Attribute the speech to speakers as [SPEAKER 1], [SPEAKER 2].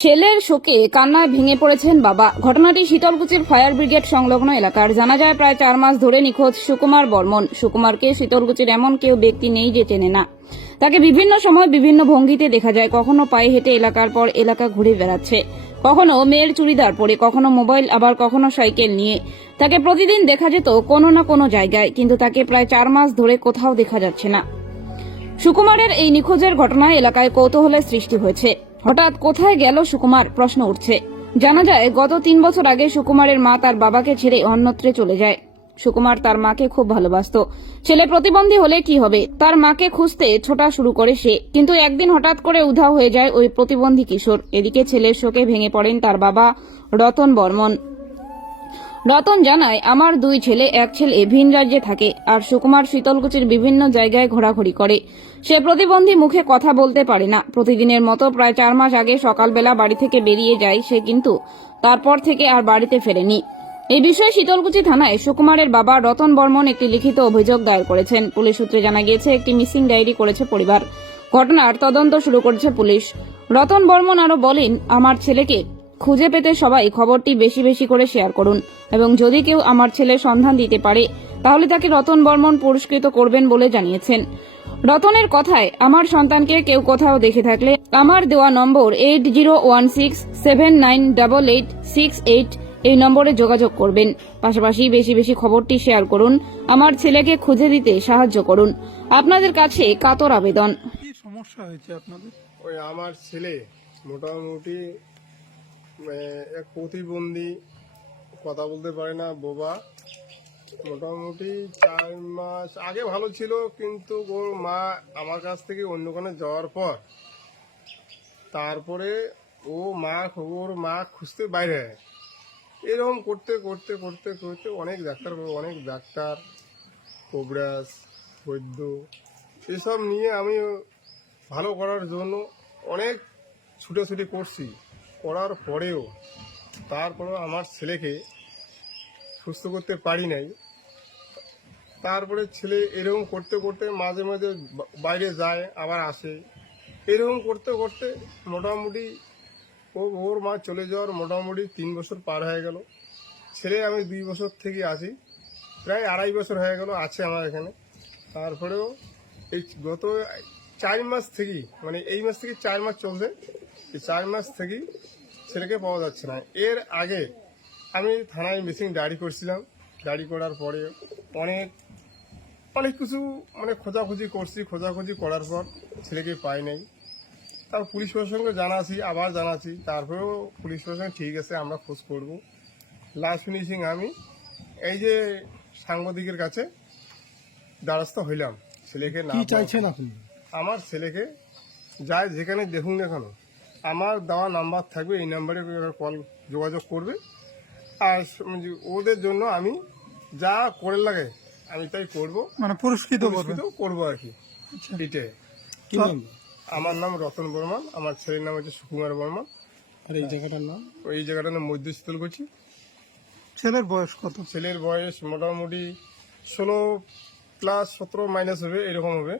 [SPEAKER 1] ছেলের শোকে কান্নায় ভেঙে পড়েছেন বাবা। ঘটনাটি শীতলকুচির ফায়ার ব্রিগেড সংলগ্ন এলাকার। জানা যায়, প্রায় চার মাস ধরে নিখোঁজ সুকুমার বর্মন। সুকুমারকে শীতলকুচির এমন কেউ ব্যক্তি নেই যে চেনে না। তাকে বিভিন্ন সময় বিভিন্ন ভঙ্গিতে দেখা যায়। কখনো পায়ে হেঁটে এলাকার পর এলাকা ঘুরে বেড়াচ্ছে। কখনো মেয়ের চুড়িদার পরে, কখনো মোবাইল, আবার কখনো সাইকেল নিয়ে। তাকে প্রতিদিন দেখা যেত কোনো না কোনো জায়গায়, কিন্তু তাকে প্রায় চার মাস ধরে কোথাও দেখা যাচ্ছে না। সুকুমারের এই নিখোঁজের ঘটনায় এলাকায় কৌতূহলের সৃষ্টি হয়েছে। হঠাৎ কোথায় গেল সুকুমার? প্রশ্ন উঠছে। জানা যায়, গত তিন বছর আগে সুকুমারের মা তার বাবাকে ছেড়ে অন্যত্রে চলে যায়। সুকুমার তার মাকে খুব ভালোবাসত। ছেলে প্রতিবন্ধী হলে কি হবে? তার মাকে খুঁজতে ছোটা শুরু করে সে। কিন্তু একদিন হঠাৎ করে উধাও হয়ে যায় ওই প্রতিবন্ধী কিশোর। এদিকে ছেলের শোকে ভেঙে পড়েন তার বাবা রতন বর্মন। রতন জানায়, আমার দুই ছেলে, এক ছেলে ভিন রাজ্যে থাকে আর সুকুমার শীতলকুচির বিভিন্ন জায়গায় ঘোরাঘুরি করে। সে প্রতিবন্ধী মুখে কথা বলতে পারে না। প্রতিদিনের মতো প্রায় চার মাস আগে সকালবেলা বাড়ি থেকে বেরিয়ে যায় সে কিন্তু তারপর থেকে আর বাড়িতে ফেরেনি। এই বিষয়ে শীতলকুচি থানায় সুকুমারের বাবা রতন বর্মন একটি লিখিত অভিযোগ দায়ের করেছেন। পুলিশ সূত্রে জানা গিয়েছে, একটি মিসিং ডায়েরি করেছে পরিবার। ঘটনার তদন্ত শুরু করেছে পুলিশ। রতন বর্মন আরও বলেন, আমার ছেলেকে খুঁজে পেতে সবাই খবরটি বেশি বেশি করে শেয়ার করুন। এবং যদি কেউ আমার ছেলের সন্ধান দিতে পারে তাহলে তাকে রতন বর্মন পুরস্কৃত করবেন বলে জানিয়েছেন। রতনের কথায় আমার সন্তানকে কেউ কোথাও দেখে থাকলে আমার দেওয়া নম্বর eight zero one six seven nine double eight six eight এই নম্বরে যোগাযোগ করবেন। পাশাপাশি বেশি বেশি খবরটি শেয়ার করুন আমার ছেলেকে খুঁজে দিতে সাহায্য করুন। আপনাদের কাছে কাতর আবেদন।
[SPEAKER 2] কি সমস্যা হয়েছে আপনাদের?
[SPEAKER 3] ওই আমার ছেলে মোটামুটি এক প্রতিবন্ধী কথা বলতে পারে না, বোবা মোটামুটি চার মাস আগে ভালো ছিল, কিন্তু ওর মা আমার কাছ থেকে অন্যখানে যাওয়ার পর তারপরে ও মা ওর মা খুঁজতে বাইরে। এরকম করতে করতে করতে করতে অনেক ডাক্তার অনেক ডাক্তার, কোবরাস, বৈদ্য, এসব নিয়ে আমি ভালো করার জন্য অনেক ছুটোছুটি করছি করার পরেও তারপরেও আমার ছেলেকে সুস্থ করতে পারি নাই। তারপরে ছেলে এরকম করতে করতে মাঝে মাঝে বাইরে যায়, আবার আসে। এরকম করতে করতে মোটামুটি ও ওর মা চলে যাওয়ার মোটামুটি তিন বছর পার হয়ে গেল। ছেলে আমি দুই বছর থেকে আছি, প্রায় আড়াই বছর হয়ে গেল, আছে আমার এখানে। তারপরেও এই গত চার মাস থেকেই মানে এই মাস থেকে চার মাস চলছে এই চার মাস থেকেই ছেলেকে পাওয়া যাচ্ছে না। এর আগে আমি থানায় মিসিং ডায়েরি করছিলাম। ডায়েরি করার পরে অনেক অনেক কিছু মানে খোঁজাখুঁজি করছি। খোঁজাখুঁজি করার পর ছেলেকে পাই নাই। তার পুলিশ প্রশাসনকে জানাছি আবার জানাছি তারপরেও পুলিশ প্রশাসন ঠিক আছে আমরা খোঁজ করব। লাস্ট ফিনিশিং আমি এই যে সাংবাদিকের কাছে দ্বারস্থ হইলাম। ছেলেকে না
[SPEAKER 2] চাইছেন আপনি?
[SPEAKER 3] আমার ছেলেকে যায় যেখানে দেখুন না কেন আমার দেওয়া নাম্বার থাকবে এই নাম্বারে কল যোগাযোগ করবে। আর মানে ওদের জন্য আমি যা করে লাগে আমি তাই করব।
[SPEAKER 2] মানে পুরস্কৃত
[SPEAKER 3] করব? আর কি
[SPEAKER 2] আচ্ছা।
[SPEAKER 3] এটাই। আমার নাম রতন বর্মন আমার ছেলের নাম হচ্ছে সুকুমার বর্মন।
[SPEAKER 2] আর এই জায়গাটার নাম?
[SPEAKER 3] এই জায়গাটার নাম মধ্য শীতল করছি
[SPEAKER 2] ছেলের বয়স কত?
[SPEAKER 3] ছেলের বয়স মোটামুটি ষোলো প্লাস সতেরো মাইনাস হবে এরকম হবে।